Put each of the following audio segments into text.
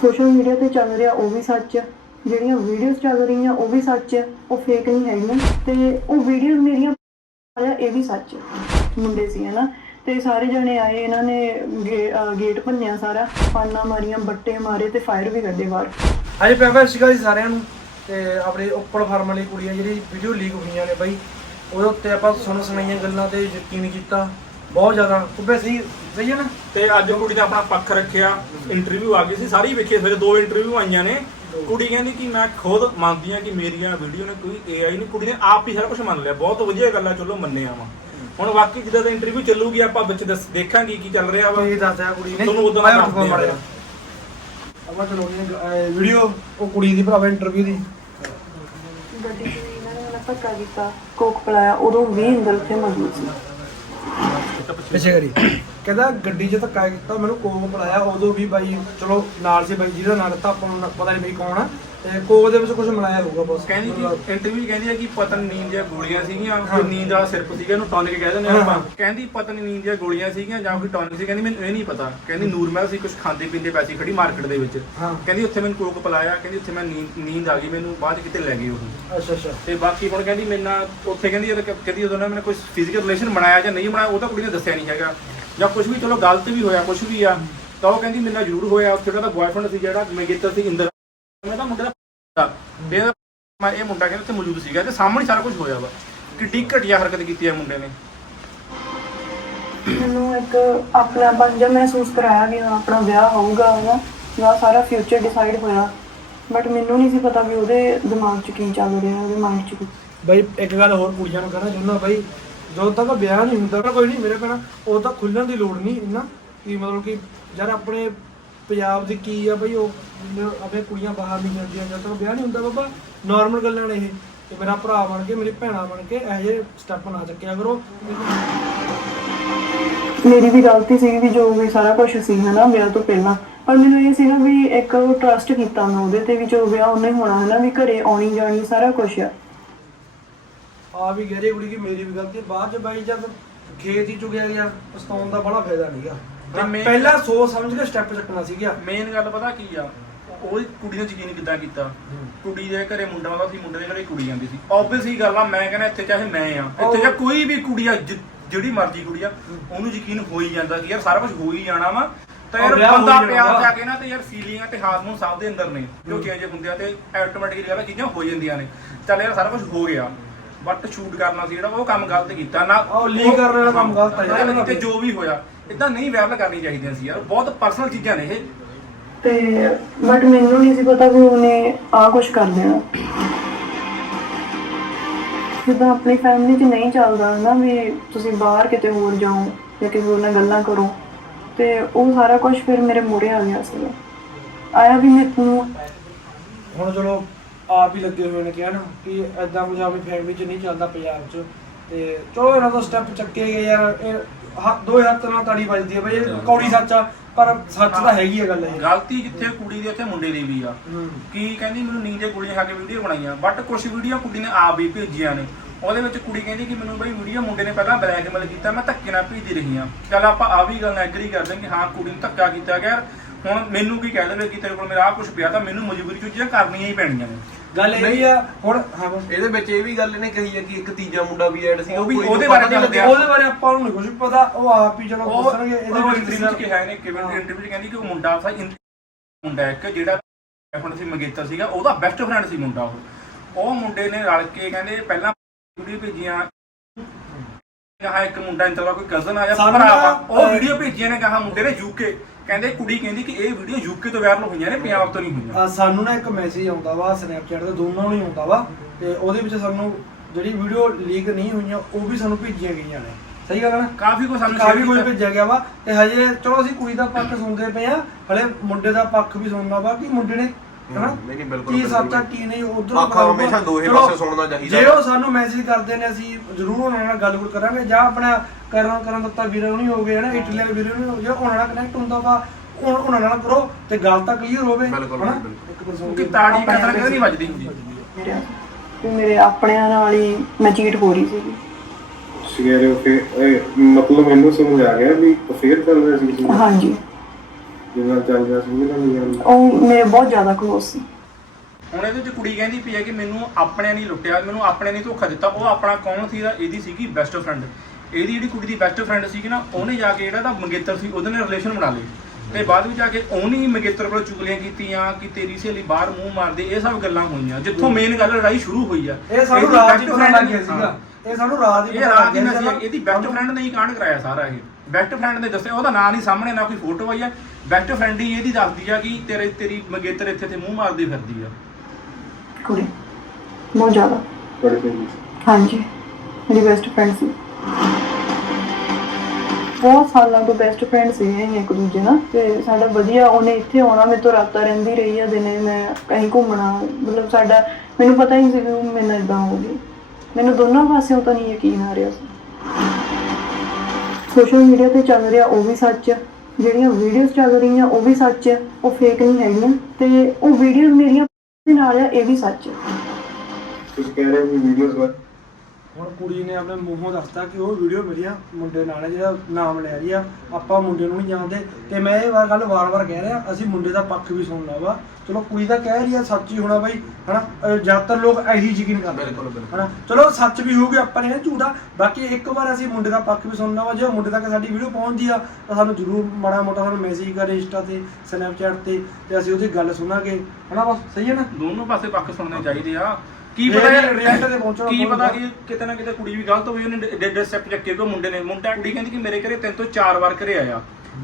Social media ਤੇ ਚੱਲ ਰਿਹਾ, ਉਹ ਵੀ ਸੱਚ ਹੈ ਜਿਹੜੀਆਂ ਵੀਡੀਓਜ਼ ਚੱਲ ਰਹੀਆਂ, ਉਹ ਵੀ ਸੱਚ ਹੈ ਉਹ ਫੇਕ ਨਹੀਂ ਹੈਗੀਆਂ। ਤੇ ਉਹ ਵੀਡੀਓਜ਼ ਮੇਰੀਆਂ ਆਇਆ ਇਹ ਵੀ ਸੱਚ ਹੈ ਮੁੰਡੇ ਸੀ, ਹਨਾ। ਤੇ ਸਾਰੇ ਜਣੇ ਆਏ, ਇਹਨਾਂ ਨੇ ਗੇ- ਗੇਟ ਭੰਨਿਆ ਸਾਰਾ। ਪਾਨਾ ਮਾਰੀਆਂ, ਬੱਟੇ ਮਾਰੇ ਤੇ ਫਾਇਰ ਵੀ ਕੱਢੇ ਬਾਹਰ। ਹਾਂਜੀ ਪੈਪਾ ਸ਼ਿਕਾ ਜੀ ਸਾਰਿਆਂ ਨੂੰ। ਤੇ ਆਪਣੇ ਓਪਨ ਫਾਰਮ ਵਾਲੀ ਕੁੜੀਆਂ ਜਿਹੜੀ ਵੀਡੀਓ ਲੀਕ ਹੋਈਆਂ ਨੇ ਬਾਈ। ਉਹਦੇ ਉੱਤੇ ਆਪਾਂ ਸੁਣ ਸੁਣਾਈਆਂ ਗੱਲਾਂ ਤੇ ਯਕੀਨ ਕੀਤਾ। ਬਹੁਤ ਜ਼ਿਆਦਾ ਕੁੱਬੇ ਸਹੀ ਸਹੀ ਹੈ ਨਾ? ਤੇ ਅੱਜ ਕੁੜੀ ਨੇ ਆਪਣਾ ਪੱਖ ਰੱਖਿਆ ਇੰਟਰਵਿਊ ਆ ਗਈ ਸੀ ਸਾਰੀ ਵੇਖੀ ਸਵੇਰੇ ਦੋ ਇੰਟਰਵਿਊ ਆਈਆਂ ਨੇ। ਕੁੜੀ ਕਹਿੰਦੀ ਕਿ ਮੈਂ ਖੁਦ ਮੰਨਦੀ ਆ ਕਿ ਮੇਰੀਆਂ ਵੀਡੀਓ ਨੇ ਕੋਈ ਏਆਈ ਨਹੀਂ ਕੁੜੀ ਨੇ ਆਪ ਹੀ ਸਾਰਾ ਕੁਝ ਮੰਨ ਲਿਆ ਬਹੁਤ ਵਧੀਆ ਗੱਲ ਆ ਚਲੋ ਮੰਨਿਆ ਵਾ। ਹੁਣ ਬਾਕੀ ਜਿੱਦਾਂ ਦਾ ਇੰਟਰਵਿਊ ਚੱਲੂਗੀ ਆਪਾਂ ਵਿੱਚ ਦੱਸ ਦੇਖਾਂਗੇ ਕੀ ਚੱਲ ਰਿਹਾ ਵਾ। ਕੀ ਦੱਸਿਆ ਕੁੜੀ ਨੇ? ਤੁਹਾਨੂੰ ਉਦੋਂ ਆਇਆ ਦੱਸ ਜਿਹਾ। ਆਪਾਂ ਚਲਾਉਣੀ ਵੀਡੀਓ ਉਹ ਕੁੜੀ ਦੀ ਭਰਾਵਾ ਇੰਟਰਵਿਊ ਦੀ। ਗੱਡੀ 'ਚ ਇਹਨਾਂ ਨੇ ਮੈਨੂੰ ਧੱਕਾ ਕੀਤਾ ਕੋਕ ਪਲਾਇਆ ਉਦੋਂ ਵੀ ਅੰਦਰ ਉੱਥੇ ਮੌਜੂਦ ਸੀ। ਪਿੱਛੇ ਕਰੀ। ਕਹਿੰਦਾ ਗੱਡੀ 'ਚ ਧੱਕਾ ਕੀਤਾ ਮੈਨੂੰ ਕੋਕ ਪਲਾਇਆ ਉਦੋਂ ਵੀ ਬਾਈ ਚਲੋ ਨਾਲ ਸੀ ਬਾਈ ਜਿਹਦਾ ਨਾਂ ਦਿੱਤਾ ਆਪਾਂ ਨੂੰ ਪਤਾ ਨਹੀਂ ਬਈ ਕੌਣ ਆ ਤੇ ਕੋਕ ਦੇ ਵਿੱਚ ਕੁਝ ਮਿਲਾਇਆ ਹੋਊਗਾ ਬਸ। ਕਹਿੰਦੀ ਕਿ ਇੰਟਰਵਿਊ ਕਹਿੰਦੀ ਆ ਕਿ ਪਤਨ ਨੀਂਦ ਦੀਆਂ ਗੋਲੀਆਂ ਸੀਗੀਆਂ ਕੋਈ ਨੀਂਦ ਵਾਲਾ ਸਿਰਪ ਸੀਗਾ ਇਹਨੂੰ ਟੌਨਿਕ ਕਹਿ ਦਿੰਦੇ ਆ ਆਪਾਂ। ਕਹਿੰਦੀ ਪਤਨ ਨੀਂਦ ਦੀਆਂ ਗੋਲੀਆਂ ਸੀਗੀਆਂ ਜਾਂ ਕੋਈ ਟੌਨਿਕ ਸੀ ਕਹਿੰਦੀ ਮੈਨੂੰ ਇਹ ਨਹੀਂ ਪਤਾ। ਕਹਿੰਦੀ ਨੂਰਮਹਿਲ ਸੀ ਕੁਝ ਖਾਂਦੇ ਪੀਂਦੇ ਪੈਸੀ ਖੜੀ ਮਾਰਕੀਟ ਦੇ ਵਿੱਚ। ਹਾਂ। ਕਹਿੰਦੀ ਉੱਥੇ ਮੈਨੂੰ ਕੋਕ ਪਲਾਇਆ ਕਹਿੰਦੀ ਉੱਥੇ ਮੈਂ ਨੀਂਦ ਆ ਗਈ ਮੈਨੂੰ ਬਾਅਦ ਕਿਤੇ ਲੈ ਗਏ ਉਹ। ਅੱਛਾ ਅੱਛਾ। ਤੇ ਬਾਕੀ ਹੁਣ ਕਹਿੰਦੀ ਮੇਰੇ ਨਾਲ ਉੱਥੇ ਕਹਿੰਦੀ ਜਦੋਂ ਕਹਿੰਦੀ ਉਦੋਂ ਨਾ ਮੈਨੇ ਕੋਈ ਫਿਜ਼ੀਕਲ ਰਿਲੇਸ਼ਨ ਬਣਾਇਆ ਜਾਂ ਨਹੀਂ ਬਣਾਇਆ ਉਹ ਤਾਂ ਕੁੜੀ ਨੇ ਦੱਸਿਆ ਨਹੀਂ ਹੈਗਾ। ਜਾਂ ਕੁਝ ਵੀ ਚਲੋ ਗਲਤ ਵੀ ਹੋਇਆ ਕੁਝ ਵੀ ਆ ਤਾਂ ਉਹ ਕਹਿੰਦੀ ਮੇਰੇ ਨਾਲ ਜ਼ਰੂਰ ਹੋਇਆ। ਉੱਥੇ ਦਾ ਬॉयਫ੍ਰੈਂਡ ਸੀ ਜਿਹੜਾ ਮੇਗੇਤਰ ਸੀ ਇੰਦਰ। ਮੈਂ ਤਾਂ ਮੁੰਡੇ ਦਾ ਤੇ ਮੈਂ ਇਹ ਮੁੰਡਾ ਕਹਿੰਦਾ ਉੱਥੇ ਮੌਜੂਦ ਸੀਗਾ। ਤੇ ਸਾਹਮਣੇ ਸਾਰਾ ਕੁਝ ਹੋਇਆ ਵਾ। ਕਿੱਡੀ ਘਟੀਆ ਹਰਕਤ ਕੀਤੀ ਹੈ ਮੁੰਡੇ ਨੇ। ਮੈਨੂੰ ਇੱਕ ਆਪਣਾ ਬੰਜਾ ਮਹਿਸੂਸ ਕਰਾਇਆ ਕਿ ਹਾਂ ਆਪਣਾ ਵਿਆਹ ਹੋਊਗਾ ਹਨਾ? ਵਿਆਹ ਸਾਰਾ ਫਿਊਚਰ ਡਿਸਾਈਡ ਹੋਇਆ। ਬਟ ਮੈਨੂੰ ਨਹੀਂ ਸੀ ਪਤਾ ਵੀ ਉਹਦੇ ਦਿਮਾਗ 'ਚ ਕੀ ਚੱਲ ਰਿਹਾ ਉਹਦੇ ਮਾਈਂਡ 'ਚ ਕੀ। ਬਈ ਇੱਕ ਗੱਲ ਹੋਰ ਕੁੜੀਆਂ ਨੂੰ ਕਹਿਣਾ ਚਾਹੁੰਦਾ ਬਈ। ਜਦੋਂ ਤੱਕ ਵਿਆਹ ਨਹੀਂ ਹੁੰਦਾ ਕੋਈ ਨਹੀਂ, ਮੇਰੇ ਪੈਣਾ ਉਹ ਤਾਂ ਖੁੱਲਣ ਦੀ ਲੋੜ ਨਹੀਂ ਇੰਨਾ ਕਿ ਮਤਲਬ ਕਿ ਯਾਰ ਆਪਣੇ ਪੰਜਾਬ ਦੀ ਕੀ ਆ ਬਈ ਉਹ ਆਪਣੇ ਕੁੜੀਆਂ ਬਾਹਰ ਨਹੀਂ ਜਾਂਦੀਆਂ, ਜਦੋਂ ਤੱਕ ਵਿਆਹ ਨਹੀਂ ਹੁੰਦਾ ਬਾਬਾ ਨਾਰਮਲ ਗੱਲਾਂ ਨੇ ਇਹ। ਤੇ ਮੇਰਾ ਭਰਾ ਬਣ ਕੇ, ਮੇਰੀ ਭੈਣਾ ਬਣ ਕੇ ਇਹ ਜਿਹੇ ਸਟੈਪ ਨਾ ਚੱਕਿਆ ਕਰੋ। ਮੇਰੀ ਵੀ ਗਲਤੀ ਸੀ ਵੀ ਜੋ ਵੀ ਸਾਰਾ ਕੁਝ ਸੀ, ਹਨਾ, ਵਿਆਹ ਤੋਂ ਪਹਿਲਾਂ। ਪਰ ਮੈਨੂੰ ਇਹ ਸੀਗਾ ਵੀ ਇੱਕ ਟਰਸਟ ਕੀਤਾ ਮੈਂ ਉਹਦੇ ਤੇ ਵੀ ਜੋ ਵਿਆਹ ਉਹਨੇ ਹੋਣਾ, ਹਨਾ, ਵੀ ਘਰੇ ਆਉਣੀ ਜਾਣੀ ਸਾਰਾ ਕੁਝ ਆ। ਆ ਵੀ ਗਹਿਰੇ ਕੁੜੀ ਕਿ ਮੇਰੀ ਵੀ ਗਲਤੀ। ਬਾਅਦ ਚ ਬਾਈ ਜਦ ਖੇਤ ਹੀ ਚੁਗਿਆ ਗਿਆ ਪਛਤਾਉਣ ਦਾ ਬੜਾ ਫਾਇਦਾ ਨਹੀਂਗਾ ਤੇ ਪਹਿਲਾਂ ਸੋਚ ਸਮਝ ਕੇ ਸਟੈਪ ਚੱਕਣਾ ਸੀਗਾ ਮੇਨ ਗੱਲ ਪਤਾ ਕੀ ਆ? ਉਹ ਕੁੜੀ ਨੇ ਯਕੀਨ ਕਿੱਦਾਂ ਕੀਤਾ? ਕੁੜੀ ਦੇ ਘਰੇ ਮੁੰਡਾ ਆਉਂਦਾ ਸੀ ਮੁੰਡੇ ਦੇ ਘਰੇ ਕੁੜੀ ਆਉਂਦੀ ਸੀ। ਆਬਵੀਅਸ ਹੀ ਗੱਲ ਆ ਮੈਂ ਕਹਿੰਦਾ ਇੱਥੇ ਚਾਹੇ ਮੈਂ ਆ। ਇੱਥੇ ਜਾਂ ਕੋਈ ਵੀ ਕੁੜੀ ਆ ਜ- ਜਿਹੜੀ ਮਰਜ਼ੀ ਕੁੜੀ ਆ ਉਹਨੂੰ ਯਕੀਨ ਹੋ ਹੀ ਜਾਂਦਾ ਕਿ ਯਾਰ ਸਾਰਾ ਕੁਝ ਹੋ ਹੀ ਜਾਣਾ ਵਾ। ਤਾਂ ਔਰ ਯਾਰ ਵਿਆਹ ਹੋ ਬੰਦਾ ਹੀ ਪਿਆਰ ਜਾ ਕੇ ਨਾ ਤੇ ਯਾਰ ਫੀਲਿੰਗਾਂ ਤੇ ਹਾਰਮੋਨ ਸਭ ਦੇ ਅੰਦਰ ਨੇ। ਜੋ ਚੇਂਜ ਹੁੰਦੇ ਆ ਤੇ ਆਟੋਮੈਟਿਕਲੀ ਵਾਲਾ ਚੀਜ਼ਾਂ ਹੋ ਜਾਂਦੀਆਂ ਨੇ। ਚੱਲ ਯਾਰ ਸਾਰਾ ਕੁਝ ਹੋ ਗਿਆ। ਬਟ ਸ਼ੂਟ ਕਰਨਾ ਸੀ ਜਿਹੜਾ ਉਹ ਕੰਮ ਗਲਤ ਕੀਤਾ। ਨਾ ਉਹ leak ਕਰਨ ਵਾਲਾ ਕੰਮ ਗਲਤ ਆ ਯਾਰ। ਤੇ ਜੋ ਵੀ ਹੋਇਆ ਇਦਾਂ ਨਹੀਂ ਵਾਇਰਲ ਕਰਨੀ ਚਾਹੀਦੀਆਂ ਸੀ ਯਾਰ। ਬਹੁਤ ਪਰਸਨਲ ਚੀਜ਼ਾਂ ਨੇ ਇਹ। ਤੇ ਬਟ ਮੈਨੂੰ ਨਹੀਂ ਸੀ ਪਤਾ ਵੀ ਉਹਨੇ ਆ ਕੁਝ ਕਰ ਦੇਣਾ। ਜਿੱਦਾਂ ਆਪਣੀ ਫੈਮਿਲੀ 'ਚ ਨਹੀਂ ਚੱਲਦਾ ਨਾ ਵੀ ਤੁਸੀਂ ਬਾਹਰ ਕਿਤੇ ਹੋਰ ਜਾਓ ਜਾਂ ਕਿਸੇ ਹੋਰ ਨਾਲ ਗੱਲਾਂ ਕਰੋ ਤੇ ਉਹ ਸਾਰਾ ਕੁਝ ਫਿਰ ਮੇਰੇ ਮੂਹਰੇ ਆ ਗਿਆ ਸੀਗਾ। ਆਇਆ ਵੀ ਮੈਨੂੰ ਹੁਣ ਚਲੋ ਆਪ ਹੀ ਲੱਗੇ ਹੋਏ ਨੇ ਕਹਿਣ ਕਿ ਐਦਾਂ ਆਪਣੀ ਫੈਮਿਲੀ 'ਚ ਨਹੀਂ ਚੱਲਦਾ ਪੰਜਾਬ 'ਚ। ਤੇ ਚਲੋ ਇਹਨਾਂ ਦਾ ਸਟੈਪ ਚੱਕੇ ਗਏ ਯਾਰ ਇਹ ਹੱਥ ਦੋ ਹੱਥ ਨਾਲ ਤਾੜੀ ਵੱਜਦੀ ਹੈ ਬਈ ਇਹ ਕੌੜੀ ਸੱਚ ਆ ਪਰ ਸੱਚ ਤਾਂ ਹੈਗੀ ਹੈ ਗੱਲ ਇਹ। ਗਲਤੀ ਜਿੱਥੇ ਕੁੜੀ ਦੀ ਉੱਥੇ ਮੁੰਡੇ ਦੀ ਵੀ ਆ। ਹੂੰ। ਕੀ ਕਹਿੰਦੀ ਮੈਨੂੰ ਨੀਂਦ ਗੋਲੀਆਂ ਖਾ ਕੇ ਵੀਡੀਓ ਬਣਾਈਆਂ। ਬਟ ਕੁਝ ਵੀਡੀਓ ਕੁੜੀ ਨੇ ਆਪ ਵੀ ਭੇਜੀਆਂ ਨੇ। ਉਹਦੇ ਵਿੱਚ ਕੁੜੀ ਕਹਿੰਦੀ ਕਿ ਮੈਨੂੰ ਬਈ ਵੀਡੀਓ ਮੁੰਡੇ ਨੇ ਪਹਿਲਾਂ ਬਲੈਕਮੇਲ ਕੀਤਾ ਮੈਂ ਧੱਕੇ ਨਾਲ ਭੇਜਦੀ ਰਹੀ ਆ। ਚਲ ਆਪਾਂ ਆ ਵੀ ਗੱਲ ਨਾਲ ਐਗਰੀ ਕਰਦੇ ਹਾਂ ਕਿ ਹਾਂ ਕੁੜੀ ਨੂੰ ਧੱਕਾ ਕੀਤਾ ਗਿਆ ਹੁਣ ਮੈਨੂੰ ਕੀ ਕਹਿ ਦੇਵੇ ਕਿ ਤੇਰੇ ਕੋਲ ਮੇਰਾ ਆਹ ਕੁਝ ਪਿਆ ਤਾਂ ਮੈਨੂੰ ਮਜਬੂਰੀ ਚ ਚੀਜ਼ਾਂ ਕਰਨੀਆਂ ਹੀ ਪੈਣੀਆਂ ਨੇ? ਗੱਲ ਇਹ ਵੀ ਆ ਹੁਣ ਹਾਂ ਬਸ ਇਹਦੇ ਵਿੱਚ ਇਹ ਵੀ ਗੱਲ ਇਹਨੇ ਕਹੀ ਹੈ ਕਿ ਇੱਕ ਤੀਜਾ ਮੁੰਡਾ ਵੀ ਐਡ ਸੀ ਉਹ ਵੀ ਉਹਦੇ ਬਾਰੇ ਨਹੀਂ ਦੱਸਦੇ ਆ। ਉਹਦੇ ਬਾਰੇ ਆਪਾਂ ਨੂੰ ਨਹੀਂ ਕੁਝ ਪਤਾ ਉਹ ਆਪ ਹੀ ਚਲੋ ਦੱਸਣਗੇ ਇਹਦੇ ਵਿੱਚ ਵਿੱਚ ਕਿਹਾ ਇਹਨੇ ਕਿਵੇਂ ਇੰਟਰਵਿਊ ਚ ਕਹਿੰਦੀ ਕਿ ਉਹ ਮੁੰਡਾ ਸੀ ਮੁੰਡਾ ਇੱਕ ਜਿਹੜਾ ਫਰੈਂਡ ਸੀ ਮੰਗੇਤਰ ਸੀਗਾ ਉਹਦਾ ਬੈਸਟ ਫਰੈਂਡ ਸੀ ਮੁੰਡਾ ਉਹ। ਉਹ ਮੁੰਡੇ ਨੇ ਰਲ ਕੇ ਕਹਿੰਦੇ ਪਹਿਲਾਂ ਵੀਡੀਓ ਭੇਜੀਆਂ। ਕਹਾ ਇੱਕ ਮੁੰਡਾ ਇੰਤਰਾ ਕੋਈ ਕਜ਼ਨ ਆ ਸਾਨੂੰ ਭਰਾ ਉਹ ਵੀਡੀਓ ਭੇਜੀਆਂ ਨੇ ਕਹਾ ਮੁੰਡੇ ਨੇ ਯੂਕੇ ਕਹਿੰਦੇ ਕੁੜੀ ਕਹਿੰਦੀ ਕਿ ਇਹ ਵੀਡੀਓ ਯੂਕੇ ਤੋਂ ਵਾਇਰਲ ਹੋਈਆਂ ਨੇ ਪੰਜਾਬ ਤੋਂ ਨਹੀਂ ਹੋਈਆਂ ਸਾਨੂੰ ਨਾ ਇੱਕ ਮੈਸੇਜ ਆਉਂਦਾ ਵਾ ਸਨੈਪਚੈਟ ਤੇ ਦੋਨੋਂ ਨੂੰ ਹੀ ਆਉਂਦਾ ਵਾ ਤੇ ਉਹਦੇ ਵਿੱਚ ਸਾਨੂੰ ਜਿਹੜੀ ਵੀਡੀਓ ਲੀਕ ਨਹੀਂ ਹੋਈਆਂ ਉਹ ਵੀ ਸਾਨੂੰ ਭੇਜੀਆਂ ਗਈਆਂ ਨੇ ਸਹੀ ਗੱਲ ਹੈ ਨਾ ਕਾਫੀ ਕੁਝ ਸਾਨੂੰ ਕਾਫੀ share ਕੁਝ ਕੀਤਾ। ਭੇਜਿਆ ਗਿਆ ਵਾ ਤੇ ਹਜੇ ਚਲੋ ਅਸੀਂ ਕੁੜੀ ਦਾ ਪੱਖ ਸੁਣਦੇ ਪਏ ਆ ਹਲੇ ਮੁੰਡੇ ਦਾ ਪੱਖ ਵੀ ਸੁਣਨਾ ਵਾ ਕਿ ਮੁੰਡੇ ਨੇ ਹਨਾ ਨਹੀਂ, ਨਹੀਂ, ਬਿਲਕੁਲ, ਕੀ ਬਿਲਕੁਲ। ਸੱਚ ਆ ਕੀ ਨਹੀਂ ਉਧਰ ਪੱਖ ਹਮੇਸ਼ਾ ਦੋਹੇ ਪਾਸੇ ਸੁਣਨਾ ਚਾਹੀਦਾ। ਜੇ ਉਹ ਸਾਨੂੰ ਮੈਸੇਜ ਕਰਦੇ ਨੇ ਅਸੀਂ ਜ਼ਰੂਰ ਉਹਨਾਂ ਨਾਲ ਗੱਲ ਕਰਾਂਗੇ ਜਾਂ ਆਪਣਾ ਕਰਨ ਕਰਨ ਦਿੱਤਾ ਵੀਰੇ ਨਹੀਂ ਹੋ ਗਏ ਹਨਾ ਇਟਲੀ ਵਾਲੇ ਵੀਰੇ ਨਹੀਂ ਹੋ ਗਏ ਉਹਨਾਂ ਨਾਲ ਕਨੈਕਟ ਹੁੰਦਾ ਵਾ ਉਹ- ਉਹਨਾਂ ਨਾਲ ਕਰੋ ਤੇ ਗੱਲ ਤਾਂ ਕਲੀਅਰ ਹੋਵੇ ਬਿਲਕੁਲ, ਹਨਾ? ਬਿਲਕੁਲ। ਕਿਉਂਕਿ ਤਾੜੀ ਕਤਰਾ ਕਿਤੇ ਨਹੀਂ ਵੱਜਦੀ ਹੁੰਦੀ? ਮੇਰੇ ਵੀ ਮੇਰੇ ਆਪਣਿਆਂ ਨਾਲ ਹੀ ਮੈਂ ਚੀਟ ਹੋ ਰਹੀ ਸੀਗੀ। ਸ਼ਗੇਰੇ ਫਿਰ ਇਹ ਮਤਲਬ ਮੈਨੂੰ ਸਮਝ ਆ ਗਿਆ ਵੀ ਅਫੇਅਰ ਕਰ ਰਿਹਾ ਸੀ ਤੁਸੀਂ ਹਾਂਜੀ। ਜਿੰਨਾ ਚੱਲ ਰਿਹਾ ਸੀ ਉਹਨਾਂ ਨੇ ਯਾਰ ਉਹ ਮੇਰੇ ਬਹੁਤ ਜ਼ਿਆਦਾ ਕਲੋਜ਼ ਸੀ। ਹੁਣ ਇਹਦੇ ਵਿੱਚ ਕੁੜੀ ਕਹਿੰਦੀ ਪਈ ਹੈ ਕਿ ਮੈਨੂੰ ਆਪਣੇ ਨਹੀਂ ਲੁੱਟਿਆ ਮੈਨੂੰ ਆਪਣੇ ਨਹੀਂ ਧੋਖਾ ਦਿੱਤਾ ਉਹ ਆਪਣਾ ਕੌਣ ਸੀ ਇਹਦਾ ਇਹਦੀ ਸੀਗੀ ਬੈਸਟ ਫਰੈਂਡ ਇਹਦੀ ਜਿਹੜੀ ਕੁੜੀ ਦੀ ਬੈਸਟ ਫਰੈਂਡ ਸੀਗੀ ਨਾ ਉਹਨੇ ਜਾ ਕੇ ਜਿਹੜਾ ਦਾ ਮੰਗੇਤਰ ਸੀ ਉਹਦੇ ਨਾਲ ਰਿਲੇਸ਼ਨ ਬਣਾ ਲਈ ਤੇ ਬਾਅਦ ਵਿੱਚ ਜਾ ਕੇ ਉਹਨੇ ਹੀ ਮੰਗੇਤਰ ਕੋਲ ਚੁਗਲੀਆਂ ਕੀਤੀਆਂ ਕਿ ਤੇਰੀ ਸਹੇਲੀ ਬਾਹਰ ਮੂੰਹ ਮਾਰਦੇ ਇਹ ਸਭ ਗੱਲਾਂ ਹੋਈਆਂ। ਜਿੱਥੋਂ ਮੇਨ ਗੱਲ ਲੜਾਈ ਸ਼ੁਰੂ ਹੋਈ ਆ। ਇਹ ਸਾਨੂੰ ਰਾਤ ਹੀ ਪਤਾ ਲੱਗ ਗਿਆ ਸੀਗਾ। ਇਹ ਸਾਨੂੰ ਰਾਤ ਹੀ ਇਹ ਰਾਤ ਹੀ ਸੀ ਇਹਦੀ ਬੈਸਟ ਫਰੈਂਡ ਨੇ ਹੀ ਕਾਂਡ ਕਰਾਇਆ ਸਾਰਾ ਇਹ। ਬੈਸਟ ਫਰੈਂਡ ਨੇ ਦੱਸਿਆ ਉਹਦਾ ਨਾਂ ਨਹੀਂ ਸਾਹਮਣੇ ਨਾ ਕੋਈ ਫੋਟੋ ਆਈ ਆ। ਬੈਸਟ ਫਰੈਂਡ ਹੀ ਇਹਦੀ ਦੱਸਦੀ ਆ ਕਿ ਤੇਰੇ ਤੇਰੀ ਮੰਗੇਤਰ ਇੱਥੇ ਤੇ ਮੂੰਹ ਮਾਰਦੀ ਫਿਰਦੀ ਆ। ਕੁੜੀ ਬਹੁਤ ਜ਼ਿਆਦਾ। ਹਾਂਜੀ ਮੇਰੀ ਬੈਸਟ ਫਰੈਂਡ ਸੀ। ਬਹੁਤ ਸਾਲਾਂ ਤੋਂ ਬੈਸਟ ਫਰੈਂਡ ਸੀ ਅਸੀਂ ਇੱਕ ਦੂਜੇ ਨਾਲ ਤੇ ਸਾਡਾ ਵਧੀਆ ਉਹਨੇ ਇੱਥੇ ਆਉਣਾ, ਮੇਰੇ ਤੋਂ ਰਾਤਾਂ ਰਹਿੰਦੀ ਰਹੀ ਆ ਦਿਨੇ, ਮੈਂ ਕਹੀਂ ਘੁੰਮਣਾ, ਮਤਲਬ ਸਾਡਾ ਮੈਨੂੰ ਪਤਾ ਹੀ ਨਹੀਂ ਸੀ ਵੀ ਉਹ ਮੇਰੇ ਨਾਲ ਇਦਾਂ ਹੋਊਗੀ ਮੈਨੂੰ ਦੋਨੋਂ ਪਾਸਿਓਂ ਤਾਂ ਨਹੀਂ ਯਕੀਨ ਆ ਰਿਹਾ ਸੀ। ਸੋਸ਼ਲ ਮੀਡੀਆ ਤੇ ਚੱਲ ਰਿਹਾ ਉਹ ਵੀ ਸੱਚ ਆ ਜਿਹੜੀਆਂ ਵੀਡੀਓਜ਼ ਚੱਲ ਰਹੀਆਂ ਉਹ ਵੀ ਸੱਚ ਆ ਉਹ ਫੇਕ ਨਹੀਂ ਹੈਗੀਆਂ ਤੇ ਉਹ ਵੀਡੀਓਜ਼ ਮੇਰੀਆਂ ਦੇ ਨਾਲ ਆ, ਇਹ ਵੀ ਸੱਚ। ਆ ਤੁਸੀਂ ਕਹਿ ਰਹੇ ਹੋ ਵੀਡੀਓਜ਼ ਬਾਰੇ। ਹੁਣ ਕੁੜੀ ਨੇ ਆਪਣੇ ਮੂੰਹੋਂ ਦੱਸਤਾ ਕਿ ਉਹ ਵੀਡੀਓ ਮੇਰੀਆਂ ਮੁੰਡੇ ਨਾਲ ਹੈ ਜਿਹੜਾ ਨਾਮ ਲੈ ਰਹੀ ਆ। ਆਪਾਂ ਮੁੰਡੇ ਨੂੰ ਨਹੀਂ ਜਾਣਦੇ। ਤੇ ਮੈਂ ਇਹ ਵਾਰ ਗੱਲ ਵਾਰ-ਵਾਰ ਕਹਿ ਰਿਹਾ ਅਸੀਂ ਮੁੰਡੇ ਦਾ ਪੱਖ ਵੀ ਸੁਣਨਾ ਵਾ। ਚਲੋ ਕੁੜੀ ਤਾਂ ਕਹਿ ਰਹੀ ਆ ਸੱਚ ਹੀ ਹੋਣਾ ਬਾਈ ਹਨਾ? ਜ਼ਿਆਦਾਤਰ ਲੋਕ ਇਹੀ ਯਕੀਨ ਕਰਦੇ ਬਿਲਕੁਲ, ਬਿਲਕੁਲ। ਹਨਾ? ਚਲੋ ਸੱਚ ਵੀ ਹੋਊਗੀ ਆਪਾਂ ਨੇ ਝੂਠਾ। ਬਾਕੀ ਇੱਕ ਵਾਰ ਅਸੀਂ ਮੁੰਡੇ ਦਾ ਪੱਖ ਵੀ ਸੁਣਨਾ ਵਾ ਜੇ ਉਹ ਮੁੰਡੇ ਤੱਕ ਸਾਡੀ ਵੀਡੀਓ ਪਹੁੰਚਦੀ ਆ ਤਾਂ ਸਾਨੂੰ ਜ਼ਰੂਰ ਮਾੜਾ ਮੋਟਾ ਸਾਨੂੰ ਮੈਸੇਜ ਕਰੇ ਇੰਸਟਾ ਤੇ ਸਨੈਪਚੈਟ ਤੇ ਤੇ ਅਸੀਂ ਉਹਦੀ ਗੱਲ ਸੁਣਾਂਗੇ। ਹਨਾ ਬਸ? ਸਹੀ ਹੈ ਨਾ? ਦੋਨੋਂ ਪਾਸੇ ਪੱਖ ਸੁਣਨੇ ਚਾਹੀਦੇ ਆ। ਕੀ ਪਤਾ reality ਤੇ ਪਹੁੰਚਣਾ ਕੀ ਪਤਾ। ਕਿ ਕਿਤੇ ਨਾ ਕਿਤੇ ਕੁੜੀ ਵੀ ਗਲਤ ਹੋਈ ਉਹਨੇ ਡੈਡ ਸਟੈਪ ਚੱਕੇ ਕੋ ਮੁੰਡੇ ਨੇ। ਮੁੰਡਾ ਕੁੜੀ ਕਹਿੰਦੀ ਕਿ ਮੇਰੇ ਘਰੇ ਤਿੰਨ ਤੋਂ ਚਾਰ ਵਾਰ ਘਰੇ ਆਇਆ।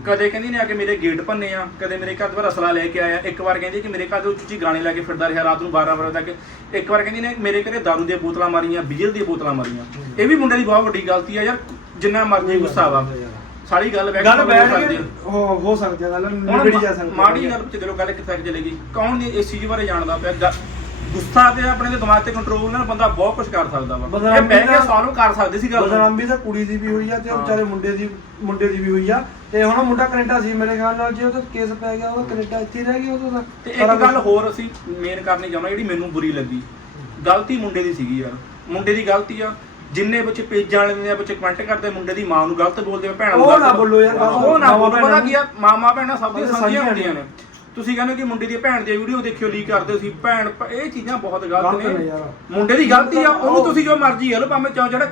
ਕਦੇ ਕਹਿੰਦੀ ਨੇ ਆ ਕੇ ਮੇਰੇ ਗੇਟ ਭੰਨੇ ਆ ਕਦੇ ਮੇਰੇ ਘਰ ਦੇ ਬਾਹਰ ਅਸਲਾ ਲੈ ਕੇ ਆਇਆ। ਇੱਕ ਵਾਰ ਕਹਿੰਦੀ ਕਿ ਮੇਰੇ ਘਰ ਦੇ ਉੱਚੀ ਗਾਣੇ ਲੈ ਕੇ ਫਿਰਦਾ ਰਿਹਾ ਰਾਤ ਨੂੰ 12 ਵਜੇ ਤੱਕ। ਇੱਕ ਵਾਰ ਕਹਿੰਦੀ ਨੇ ਮੇਰੇ ਘਰੇ ਦਾਰੂ ਦੀਆਂ ਬੋਤਲਾਂ ਮਾਰੀਆਂ ਬਿਜਲ ਦੀਆਂ ਬੋਤਲਾਂ ਮਾਰੀਆਂ। ਇਹ ਵੀ ਮੁੰਡੇ ਦੀ ਬਹੁਤ ਵੱਡੀ ਗਲਤੀ ਆ ਯਾਰ ਜਿੰਨਾ ਮਰਜ਼ੀ ਗੁੱਸਾ ਵਾ। ਸਾਰੀ ਗੱਲ ਬੈਠ ਗੱਲ ਬੈਠ ਹੋ ਸਕਦੀ ਕੇ ਆ। ਹੋ ਸਕਦੀ ਹੈ ਗੱਲ ਨਿਬੜੀ ਜਾ ਸਕਦੀ। ਮਾੜੀ ਗੱਲ ਵਿੱਚ ਦਿਲੋਂ ਗੱਲ ਕਿੱਥੇ ਤੱਕ ਚਲੇਗੀ? ਕੌਣ ਨਹੀਂ ਇਸ ਚੀਜ਼ ਬਾਰੇ ਜਾਣਦਾ ਪਿਆ? ਗੁੱਸਾ ਤੇ ਆਪਣੇ ਦੇ ਦਿਮਾਗ ਤੇ ਕੰਟਰੋਲ ਨਾਲ ਬੰਦਾ ਬਹੁਤ ਕੁਝ ਕਰ ਸਕਦਾ ਵਾ। ਇਹ ਬਦਨਾਮੀ ਬਹਿ ਕੇ ਸੋਲਵ ਕਰ ਸਕਦੀ ਸੀ ਗੱਲ। ਨੂੰ। ਬਦਨਾਮੀ ਤਾਂ ਕੁੜੀ ਦੀ ਵੀ ਹੋਈ ਆ ਤੇ ਉਹ ਹਾਂ। ਵਿਚਾਰੇ ਮੁੰਡੇ ਦੀ ਮੁੰਡੇ ਦੀ ਵੀ ਹੋਈ ਆ। ਤੇ ਹੁਣ ਉਹ ਮੁੰਡਾ ਕੈਨੇਡਾ ਸੀ ਮੇਰੇ ਖਿਆਲ ਨਾਲ ਜੇ ਉਹਦਾ ਕੇਸ ਪੈ ਗਿਆ ਉਹ ਕੈਨੇਡਾ ਇੱਥੇ ਹੀ ਰਹਿ ਗਿਆ ਉਹਦਾ ਤਾਂ। ਤੇ ਸਾਰਾ ਇੱਕ ਗੱਲ। ਹੋਰ ਅਸੀਂ ਮੇਨ ਕਰਨੀ ਚਾਹੁੰਦਾ ਜਿਹੜੀ ਮੈਨੂੰ ਬੁਰੀ ਲੱਗੀ। ਗਲਤੀ ਮੁੰਡੇ ਦੀ ਸੀਗੀ ਯਾਰ। ਮੁੰਡੇ ਦੀ ਗਲਤੀ ਆ। ਜਿੰਨੇ ਬੱਚੇ ਪੇਜਾਂ ਵਾਲੇ ਨੇ ਬੱਚੇ ਕਮੈਂਟ ਕਰਦੇ ਮੁੰਡੇ ਦੀ ਮਾਂ ਨੂੰ ਗਲਤ ਬੋਲਦੇ ਆ ਭੈਣਾਂ ਨੂੰ ਉਹ ਗਲਤ ਨਾ ਬੋਲੋ ਯਾਰ। ਉਹ ਨਾ ਮਾਵਾਂ ਬੋਲੋ। ਪਤਾ ਭੈਣਾਂ ਕੀ ਆ? ਮਾਮਾ ਭੈਣਾਂ ਸਭ ਦੀਆਂ ਉਹ ਸਾਂਝੀਆਂ ਸਾਂਝੀਆਂ ਹੁੰਦੀਆਂ ਨੇ। ਤੁਸੀਂ ਕਹਿੰਦੇ ਹੋ ਕਿ ਮੁੰਡੇ ਦੀ ਭੈਣ ਦੀ ਵੀਡੀਓ ਦੇਖਿਓ ਲੀਕ ਕਰਦੇ ਸੀ। ਭੈਣ ਭ- ਇਹ ਚੀਜ਼ਾਂ ਬਹੁਤ ਗਲਤ ਗਲਤ ਨੇ। ਨੇ ਯਾਰ। ਮੁੰਡੇ ਦੀ ਗਲਤੀ ਆ ਉਹਨੂੰ ਤੁਸੀਂ ਜੋ ਮਰਜ਼ੀ ਕਰੋ ਭਾਵੇਂ ਚਾਹ ਜਿਹੜਾ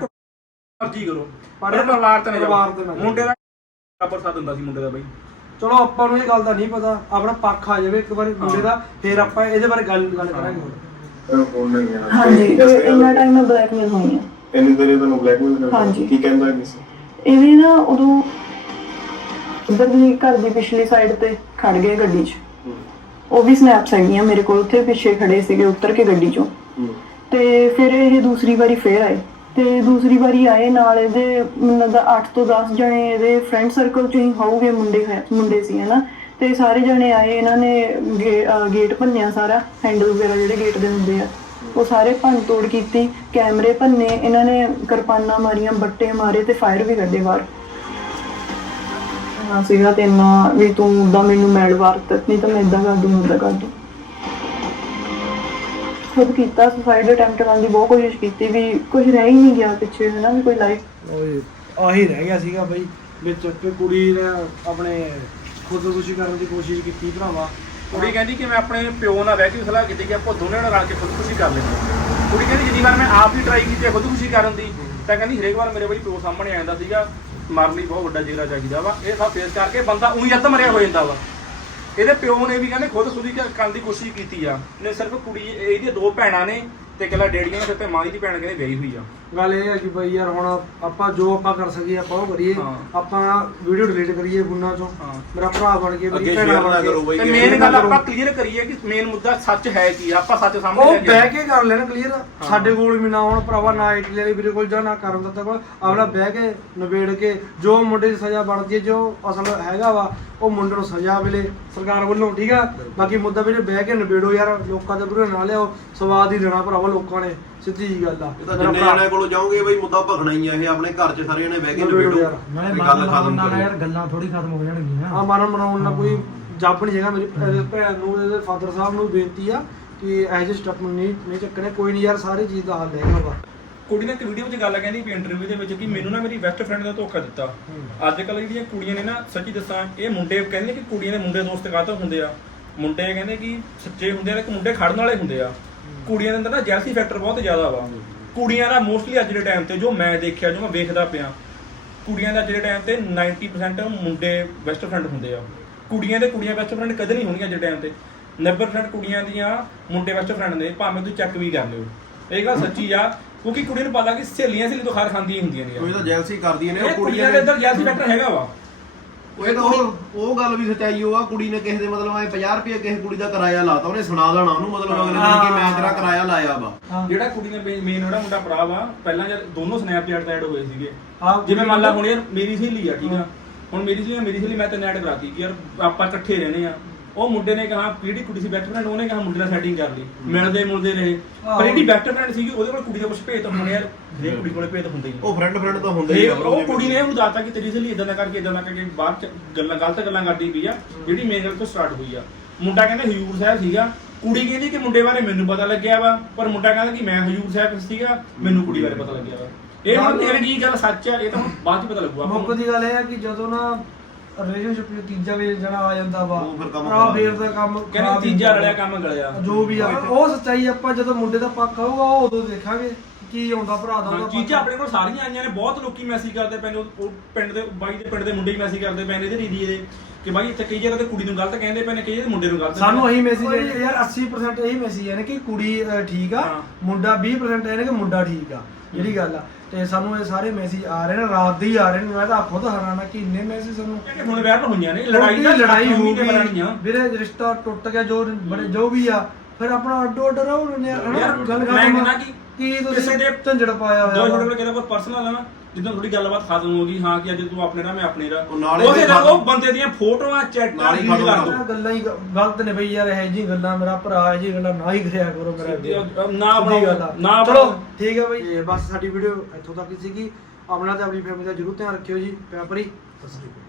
ਮਰਜ਼ੀ ਕਰੋ। ਪਰ ਪਰ ਪਰਿਵਾਰ ਤੇ ਨਾ ਪਰਿਵਾਰ ਤੇ ਨਾ ਜਾਓ। ਜਾਓ। ਮੁੰਡੇ ਦਾ ਬਰਾਬਰ ਸਾਥ ਦਿੰਦਾ ਸੀ ਮੁੰਡੇ ਦਾ ਬਾਈ। ਚਲੋ ਆਪਾਂ ਨੂੰ ਇਹ ਗੱਲ ਦਾ ਨਹੀਂ ਪਤਾ। ਆਪਣਾ ਪੱਖ ਆ ਜਾਵੇ ਇੱਕ ਵਾਰ ਮੁੰਡੇ ਦਾ ਫਿਰ ਆਪਾਂ ਇਹਦੇ ਬਾਰੇ ਗੱਲ ਗੱਲ ਕਰਾਂਗੇ ਹੁਣ। ਫੋਨ ਨਹੀਂ ਆ। ਹਾਂਜੀ ਤੇ ਇੰਨਾ ਟਾਈਮ ਮੈਂ ਬਲੈਕਮੇਲ ਹੋਈ ਆ। ਇੰਨੇ ਦੇਰ ਤੁਹਾਨੂੰ ਬਲੈਕਮੇਲ ਕਰਦਾ। ਹਾਂਜੀ। ਕੀ ਕਹਿੰਦਾ ਕਿ ਸੀ ਇਹ ਵੀ ਨਾ ਉਦੋਂ ਉਧਰ ਦੀ ਘਰ ਦੀ ਪਿਛਲੀ ਸਾਈਡ ਤੇ ਖੜ ਗਏ ਗੱਡੀ 'ਚ। ਉਹ ਵੀ ਸਨੈਪਸ ਹੈਗੀਆਂ ਮੇਰੇ ਕੋਲ ਉੱਥੇ ਪਿੱਛੇ ਖੜੇ ਸੀਗੇ ਉੱਤਰ ਕੇ ਗੱਡੀ 'ਚੋਂ। ਤੇ ਫਿਰ ਇਹ ਦੂਸਰੀ ਵਾਰੀ ਫੇਰ ਆਏ। ਤੇ ਦੂਸਰੀ ਵਾਰੀ ਆਏ ਨਾਲ ਇਹਦੇ ਮੈਨੂੰ ਲੱਗਦਾ 8 ਤੋਂ 10 ਜਣੇ ਇਹਦੇ ਫਰੈਂਡ ਸਰਕਲ ਚ ਹੀ ਹੋਊਗੇ ਮੁੰਡੇ ਮੁੰਡੇ ਸੀ ਹਨਾ? ਤੇ ਸਾਰੇ ਜਣੇ ਆਏ ਇਹਨਾਂ ਨੇ ਗੇਟ ਭੰਨਿਆ ਸਾਰਾ ਹੈਂਡਲ ਵਗੈਰਾ ਜਿਹੜੇ ਗੇਟ ਦੇ ਹੁੰਦੇ ਆ। ਉਹ ਸਾਰੇ ਭੰਨ ਤੋੜ ਕੀਤੀ ਕੈਮਰੇ ਭੰਨੇ ਇਹਨਾਂ ਨੇ ਕਿਰਪਾਨਾਂ ਮਾਰੀਆਂ ਬੱਟੇ ਮਾਰੇ ਤੇ ਫਾਇਰ ਵੀ ਕੱਢੇ ਬਾਹਰ। ਹਾਂ ਸੀਗਾ ਤੇ ਇੰਨਾ ਵੀ ਤੂੰ ਉਦਾਂ ਮੈਨੂੰ ਮੈਲ ਵਾਰਤ ਨਹੀਂ ਤਾਂ ਮੈਂ ਇਦਾਂ ਕਰ ਦੂੰ ਉਦਾਂ ਕਰ ਦੂੰ ਖੁਦ ਕੀਤਾ ਸੁਸਾਈਡ ਅਟੈਂਪਟ ਕਰਨ ਦੀ ਬਹੁਤ ਕੋਸ਼ਿਸ਼ ਕੀਤੀ ਵੀ ਕੁਝ ਰਹਿ ਹੀ ਨਹੀਂ ਗਿਆ ਪਿੱਛੇ ਹੈ ਨਾ ਵੀ ਕੋਈ ਲਾਈਫ ਓਏ ਆਹੀ ਰਹਿ ਗਿਆ ਸੀਗਾ ਬਈ ਵਿੱਚ ਕਿ ਕੁੜੀ ਨੇ ਆਪਣੇ ਖੁਦਕੁਸ਼ੀ ਕਰਨ ਦੀ ਕੋਸ਼ਿਸ਼ ਕੀਤੀ ਭਰਾਵਾ। ਕੁੜੀ ਕਹਿੰਦੀ ਕਿ ਮੈਂ ਆਪਣੇ ਪਿਓ ਨਾਲ ਬਹਿ ਕੇ ਸਲਾਹ ਕੀਤੀ ਕਿ ਆਪਾਂ ਦੋਨੇ ਨਾਲ ਰਲ ਕੇ ਖੁਦਕੁਸ਼ੀ ਕਰ ਲੈਂਦੇ ਕੁੜੀ ਕਹਿੰਦੀ ਜਿੰਨੀ ਵਾਰ ਮੈਂ ਆਪ ਹੀ ਟਰਾਈ ਕੀਤੀ ਖੁਦਕੁਸ਼ੀ ਕਰਨ ਦੀ ਤਾਂ ਕਹਿੰਦੀ ਹਰੇਕ ਵਾਰ ਮੇਰੇ ਬਈ ਪਿਓ ਸਾਹਮਣੇ ਆ ਜਾਂਦਾ ਸੀਗਾ। ਮਰਨ ਲਈ ਬਹੁਤ ਵੱਡਾ ਜਿਗਰਾ ਚਾਹੀਦਾ ਵਾ। ਇਹ ਸਭ ਫੇਸ ਕਰਕੇ ਬੰਦਾ ਉਹੀ ਅੱਧ ਮਰਿਆ ਹੋ ਜਾਂਦਾ ਵਾ। ਇਹਦੇ ਪਿਓ ਨੇ ਵੀ ਕਹਿੰਦੇ ਖੁਦ ਖੁਦਕੁਸ਼ੀ ਕਰਨ ਦੀ ਕੋਸ਼ਿਸ਼ ਕੀਤੀ ਆ। ਨੇ ਸਿਰਫ ਕੁੜੀ, ਇਹਦੀਆਂ ਦੋ ਭੈਣਾਂ ਨੇ ਤੇ ਇਕੱਲਾ ਡੈਡੀਆਂ ਨੇ ਤੇ ਮਾਂ ਦੀ ਭੈਣ ਕਹਿੰਦੇ ਵਿਆਹੀ ਹੋਈ ਆ। ਗੱਲ ਇਹ ਹੈ ਕਿ ਬਈ ਯਾਰ ਹੁਣ ਆਪਾਂ ਜੋ ਆਪਾਂ ਕਰ ਸਕੀਏ ਆਪਾਂ ਉਹ ਕਰੀਏ। ਆਪਾਂ ਵੀਡੀਓ ਡਿਲੀਟ ਕਰੀਏ ਗੁੰਨਾ ਚੋਂ। ਮੇਰਾ ਭਰਾ ਬਣ ਕੇ ਮੇਰੀ ਭੈਣ ਬਣ ਕੇ। ਤੇ ਮੇਨ ਗੱਲ ਆਪਾਂ। ਕਲੀਅਰ ਕਰੀਏ ਕਿ ਮੇਨ ਮੁੱਦਾ ਸੱਚ ਹੈ ਕੀ ਆ, ਆਪਾਂ ਸੱਚ ਸਾਹਮਣੇ ਉਹ ਲੈ ਕੇ ਬਹਿ ਕੇ ਕਰ ਲੈਣ ਕਲੀਅਰ ਸਾਡੇ ਕੋਲ ਵੀ ਨਾ ਹੁਣ ਭਰਾਵਾ ਨਾ ਇਟਲੀ ਵਾਲੇ ਵੀਰੇ ਕੋਲ ਜਾ ਨਾ ਕਰਨ ਦਿੱਤਾ ਕੋਲ ਆਪਣਾ ਬਹਿ ਕੇ ਨਿਬੇੜ ਕੇ ਜੋ ਮੁੰਡੇ ਦੀ ਸਜ਼ਾ ਬਣਦੀ ਹੈ ਜੋ ਅਸਲ ਹੈਗਾ ਵਾ ਉਹ ਮੁੰਡੇ ਨੂੰ ਸਜ਼ਾ ਮਿਲੇ ਸਰਕਾਰ ਵੱਲੋਂ ਠੀਕ ਆ ਬਾਕੀ ਮੁੱਦਾ ਵੀਰੇ ਬਹਿ ਕੇ ਨਿਬੇੜੋ ਯਾਰ ਲੋਕਾਂ ਦੇ ਬੁਰੇ ਨਾ ਲਿਆਓ ਸਵਾਦ ਹੀ ਲੈਣਾ ਭਰਾਵਾ ਲੋਕਾਂ ਨੇ ਸਿੱਧੀ ਜੀ ਗੱਲ ਆ। ਇਹ ਤਾਂ ਜਿੰਨੇ ਜਣਿਆਂ ਕੋਲੋਂ ਜਾਓਗੇ ਬਈ ਮੁੱਦਾ ਭਖਣਾ ਹੀ ਆ ਇਹ ਆਪਣੇ ਘਰ 'ਚ ਸਾਰੇ ਜਣੇ ਬਹਿ ਕੇ ਨਿਬੇੜੋ। ਨਾਲੇ ਵੀ ਗੱਲ ਖਤਮ ਕਰੋ ਯਾਰ ਗੱਲਾਂ ਥੋੜੀ ਖਤਮ ਹੋ ਜਾਣਗੀਆਂ। ਆ ਮਰਨ ਮਨਾਉਣ ਨਾਲ ਕੋਈ ਜੱਬ ਨਹੀਂ ਹੈਗਾ। ਮੇਰੀ ਭੈਣ ਨੂੰ ਇਹਦੇ ਫਾਦਰ ਸਾਹਿਬ ਨੂੰ ਬੇਨਤੀ ਆ ਕਿ ਐਜ ਸਟੈਪ ਨਹੀਂ ਨਹੀਂ ਚੱਕਣੇ। ਕੋਈ ਨਹੀਂ ਯਾਰ ਸਾਰੀ ਚੀਜ਼ ਦਾ ਹੱਲ ਹੈਗਾ ਵਾ। ਕੁੜੀ ਨੇ ਇੱਕ ਵੀਡੀਓ ਵਿੱਚ ਗੱਲ ਕਹਿੰਦੀ ਵੀ ਇੰਟਰਵਿਊ ਦੇ ਵਿੱਚ ਕਿ ਮੈਨੂੰ ਨਾ ਮੇਰੀ ਬੈਸਟ ਫਰੈਂਡ ਨੇ ਧੋਖਾ ਦਿੱਤਾ। ਅੱਜ ਕੱਲ੍ਹ ਜਿਹੜੀਆਂ ਕੁੜੀਆਂ ਨੇ ਨਾ ਸੱਚੀ ਦੱਸਾਂ ਇਹ ਮੁੰਡੇ ਕਹਿੰਦੇ ਕਿ ਕੁੜੀਆਂ ਦੇ ਮੁੰਡੇ ਦੋਸਤ ਕਾਹਤੋਂ ਹੁੰਦੇ ਆ? ਮੁੰਡੇ ਕਹਿੰਦੇ ਕਿ ਸੱਚੇ ਹੁੰਦੇ ਆ ਤੇ ਮੁੰਡੇ ਖੜਨ ਵਾਲੇ ਹੁੰਦੇ ਆ। ਕੁੜੀਆਂ ਦੇ ਅੰਦਰ ਨਾ ਜੈਲਸੀ ਫੈਕਟਰ ਬਹੁਤ ਜ਼ਿਆਦਾ ਵਾ। ਕੁੜੀਆਂ ਦਾ ਮੋਸਟਲੀ ਅੱਜ ਦੇ ਟਾਈਮ ਤੇ ਜੋ ਮੈਂ ਦੇਖਿਆ ਜੋ ਮੈਂ ਵੇਖਦਾ ਪਿਆ ਕੁੜੀਆਂ ਦਾ ਅੱਜ ਦੇ ਟਾਈਮ ਤੇ 90% ਮੁੰਡੇ ਬੈਸਟ ਫਰੈਂਡ ਹੁੰਦੇ ਆ। ਕੁੜੀਆਂ ਦੇ ਕੁੜੀਆਂ ਬੈਸਟ ਫਰੈਂਡ ਕਦੇ ਨਹੀਂ ਹੋਣਗੀਆਂ ਅੱਜ ਦੇ ਟਾਈਮ ਤੇ। 90% ਕੁੜੀਆਂ ਦੀਆਂ ਮੁੰਡੇ ਬੈਸਟ ਫਰੈਂਡ ਨੇ ਭਾਵੇਂ ਤੁਸੀਂ ਚੈੱਕ ਵੀ ਕਰ ਲਿਓ। ਇਹ ਗੱਲ ਸੱਚੀ ਆ ਕਿਉਂਕਿ ਕੁੜੀ ਨੂੰ ਪਤਾ ਕਿ ਸਹੇਲੀਆਂ ਸਹੇਲੀ ਤੋਂ ਖਾਰ ਖਾਂਦੀਆਂ ਹੁੰਦੀਆਂ ਨੇ। ਉਹ ਤਾਂ ਜੈਲਸੀ ਕਰਦੀਆਂ ਨੇ ਉਹ ਕੁੜੀਆਂ ਕੁੜੀਆਂ ਦੇ ਅੰਦਰ ਜੈਲਸੀ ਫੈਕਟਰ ਹੈਗਾ ਵਾ। ਉਹ ਇਹ ਤਾਂ ਉਹ ਉਹ ਗੱਲ ਵੀ ਸੱਚਾਈ ਉਹ ਆ ਕੁੜੀ ਨੇ ਕਿਸੇ ਦੇ ਮਤਲਬ ਐ 50 ਰੁਪਏ ਕਿਸੇ ਕੁੜੀ ਦਾ ਕਿਰਾਇਆ ਲਾਤਾ ਉਹਨੇ ਸੁਣਾ ਦੇਣਾ ਉਹਨੂੰ ਮਤਲਬ ਅਗਲੇ ਦਿਨ ਕਿ ਮੈਂ ਤੇਰਾ ਕਿਰਾਇਆ ਲਾਇਆ ਵਾ। ਜਿਹੜਾ ਕੁੜੀ ਨੇ ਮੇਨ ਉਹਦਾ ਮੁੰਡਾ ਭਰਾ ਵਾ ਪਹਿਲਾਂ ਜਦ ਦੋਨੋਂ ਸਨੈਪਚੈਟ ਤੇ ਐਡ ਹੋਏ ਸੀਗੇ। ਜਿਵੇਂ ਮੰਨ ਲਾ ਹੁਣ ਯਾਰ ਮੇਰੀ ਸਹੇਲੀ ਆ ਠੀਕ ਆ। ਹੁਣ ਮੇਰੀ ਸਹੇਲੀ ਮੇਰੀ ਸਹੇਲੀ ਮੈਂ ਤੇ ਐਡ ਕਰਾਤੀ ਕਿ ਯਾਰ ਆਪਾਂ ਇਕੱਠੇ ਰਹਿਣੇ ਆ। ਉਹ ਮੁੰਡੇ ਨੇ ਕਹਾ ਜਿਹੜੀ ਕੁੜੀ ਸੀ ਬੈਸਟ ਫਰੈਂਡ ਉਹਨੇ ਕਹਾ ਮੁੰਡੇ ਨਾਲ ਸੈਟਿੰਗ ਕਰ ਲਈ। ਮਿਲਦੇ ਮੁਲਦੇ ਰਹੇ। ਪਰ ਜਿਹੜੀ ਬੈਸਟ ਫਰੈਂਡ ਸੀਗੀ ਉਹਦੇ ਕੋਲ ਕੁੜੀ ਦਾ ਕੁਝ ਭੇਤ ਹੁੰਦੇ ਯਾਰ। ਜੇ ਕੁੜੀ ਕੋਲੇ ਭੇਤ ਹੁੰਦੇ ਹੀ ਆ। ਉਹ ਫਰੈਂਡ ਫਰੈਂਡ ਤਾਂ ਹੁੰਦੇ ਹੀ ਆ ਉਹ ਕੁੜੀ ਨੇ ਉਹਨੂੰ ਦੱਸਤਾ ਕਿ ਤੇਰੀ ਸਹੇਲੀ ਇਦਾਂ ਦਾ ਕਰਕੇ ਇਦਾਂ ਦਾ ਕਰਕੇ ਬਾਅਦ ਚ ਗੱਲਾਂ ਗਲਤ ਗੱਲਾਂ ਕਰਦੀ ਪਈ ਆ ਜਿਹੜੀ ਮੇਨ ਗੱਲ ਤੋਂ ਸਟਾਰਟ ਹੋਈ ਆ। ਮੁੰਡਾ ਕਹਿੰਦਾ ਹਜੂਰ ਸਾਹਿਬ ਸੀਗਾ। ਕੁੜੀ ਕਹਿੰਦੀ ਕਿ ਮੁੰਡੇ ਬਾਰੇ ਮੈਨੂੰ ਪਤਾ ਲੱਗਿਆ ਵਾ ਪਰ ਮੁੰਡਾ ਕਹਿੰਦਾ ਕਿ ਮੈਂ ਹਜੂਰ ਸਾਹਿਬ ਸੀਗਾ ਮੈਨੂੰ ਕੁੜੀ ਬਾਰੇ ਪਤਾ ਲੱਗਿਆ ਵਾ। ਇਹ ਹੁਣ ਤੇਰੇ ਕੀ ਗੱਲ ਸੱਚ ਆ ਇਹ ਤਾਂ ਹੁਣ ਬਾਅਦ ਚ ਪਤਾ ਲੱਗੂਗਾ ਨੂੰ। ਦੀ ਗੱਲ ਇਹ ਹੈ ਕਿ ਜਦੋਂ ਨਾ ਰਿਲੇਸ਼ਨਸ਼ਿਪ ਵਿੱਚ ਤੀਜਾ ਵੀ ਜਣਾ ਆ ਜਾਂਦਾ ਵਾ। ਉਹ ਫਿਰ ਕੰਮ ਖਰਾਬ ਫੇਰ ਦਾ ਕੰਮ ਕਹਿੰਦੇ ਖਰਾਬ ਹੀ ਤੀਜਾ ਹੁੰਦਾ। ਰਲਿਆ ਕੰਮ ਗਲਿਆ। ਜੋ ਵੀ ਆ ਉਹ ਸੱਚਾਈ ਆਪਾਂ ਜਦੋਂ ਮੁੰਡੇ ਦਾ ਪੱਖ ਆਊਗਾ ਉਹ ਉਦੋਂ ਦੇਖਾਂਗੇ। ਕੀ ਆਉਂਦਾ ਭਰਾ ਦਾ ਉਹਦਾ। ਚੀਜ਼ਾਂ ਆਪਣੇ ਕੋਲ ਸਾਰੀਆਂ ਆਈਆਂ ਨੇ ਬਹੁਤ ਲੋਕੀ ਮੈਸੇਜ ਕਰਦੇ ਪਏ ਨੇ ਉਹ ਉਹ ਪਿੰਡ ਦੇ ਬਾਈ ਦੇ ਪਿੰਡ ਦੇ ਮੁੰਡੇ ਹੀ ਮੈਸੇਜ ਕਰਦੇ ਪਏ ਨੇ ਇਹਦੇ ਰੀਦੀ ਦੇ ਕਿ ਬਾਈ ਇੱਥੇ ਕਈ ਜਗ੍ਹਾ ਤੇ ਕੁੜੀ ਨੂੰ ਗਲਤ ਕਹਿੰਦੇ ਪਏ ਨੇ ਕਈ ਜਗ੍ਹਾ ਮੁੰਡੇ ਨੂੰ ਗਲਤ ਸਾਨੂੰ ਇਹੀ ਮੈਸੇਜ ਯਾਰ 80% ਇਹੀ ਮੈਸੇਜ ਹੈ ਨੇ ਕਿ ਕੁੜੀ ਠੀਕ ਆ ਹਾਂ। ਮੁੰਡਾ 20% ਇਹ ਨੇ ਕਿ ਮੁੰਡਾ ਠੀਕ ਆ ਜਿਹੜੀ ਗੱਲ ਆ ਤੇ ਸਾਨੂੰ ਇਹ ਸਾਰੇ ਮੈਸੇਜ ਆ ਰਹੇ ਨੇ ਰਾਤ ਦੇ ਹੀ ਆ ਰਹੇ ਨੇ ਮੈਂ ਤਾਂ ਖੁਦ ਹੈਰਾਨ ਆ ਕਿ ਇੰਨੇ ਮੈਸੇਜ ਸਾਨੂੰ ਕਿ ਹੁਣ ਵਾਇਰਲ ਹੋਈਆਂ ਨੇ ਲੜਾਈ ਦਾ ਲੜਾਈ ਹੋ ਗਈ ਵੀਰੇ ਰਿਸ਼ਤਾ ਟੁੱਟ ਗਿਆ ਜੋ ਬੜੇ ਜੋ ਵੀ ਆ ਫਿਰ ਆਪਣਾ ਅੱਡੋ ਅੱਡ ਰਹੋ ਨੇ ਯਾਰ, ਗੱਲ ਮੈਂ ਕਹਿੰਦਾ। ਕਿ ਕੀ ਕਿਸੇ ਤੁਸੀਂ ਦੇ ਝੰਜੜ ਪਾਇਆ ਜੋ ਹੋਇਆ ਤੁਹਾਡੇ ਵਾ। ਕੋਲ ਕਿਹਦਾ ਕੋਈ ਪਰਸਨਲ ਹੈ ਨਾ ਜਿੱਦਾਂ ਥੋੜੀ ਗੱਲਬਾਤ ਖਤਮ ਹੋ ਗਈ ਹਾਂ ਕਿ ਅੱਜ ਤੂੰ ਆਪਣੇ ਦਾ ਮੈਂ ਆਪਣੇ ਦਾ ਉਹ ਨਾਲੇ ਉਹਦੇ ਫਿਰ ਨਾਲ ਉਹ ਖਤਮ। ਬੰਦੇ ਦੀਆਂ ਫੋਟੋਆਂ ਚੈਟਾਂ ਨਾਲ ਡਿਲੀਟ ਕਰ ਖਤਮ ਦੋ ਆਹ ਗੱਲਾਂ ਹੀ ਗ- ਗਲਤ ਨੇ ਬਈ ਯਾਰ ਇਹ ਜੀ ਗੱਲਾਂ ਮੇਰਾ ਭਰਾ ਇਹ ਜੀ ਗੱਲਾਂ ਨਾ ਹੀ ਕਰਿਆ ਕਰੋ ਮੇਰਾ ਵੀਰ। ਨਾ ਸਿੱਧੀ ਬਣਾਓ, ਗੱਲ ਆ। ਨਾ ਚਲੋ ਬਣਾਓ। ਠੀਕ ਹੈ ਬਈ ਇਹ ਬਸ ਸਾਡੀ ਵੀਡੀਓ ਇੱਥੋਂ ਤੱਕ ਹੀ ਸੀਗੀ ਆਪਣਾ ਤੇ ਆਪਣੀ ਫੈਮਿਲੀ ਦਾ ਜਰੂਰ ਧਿਆਨ ਰੱਖਿਓ ਜੀ ਪਿਆਰ ਭਰੀ ਸਤਿ ਸ਼੍ਰੀ ਅਕਾਲ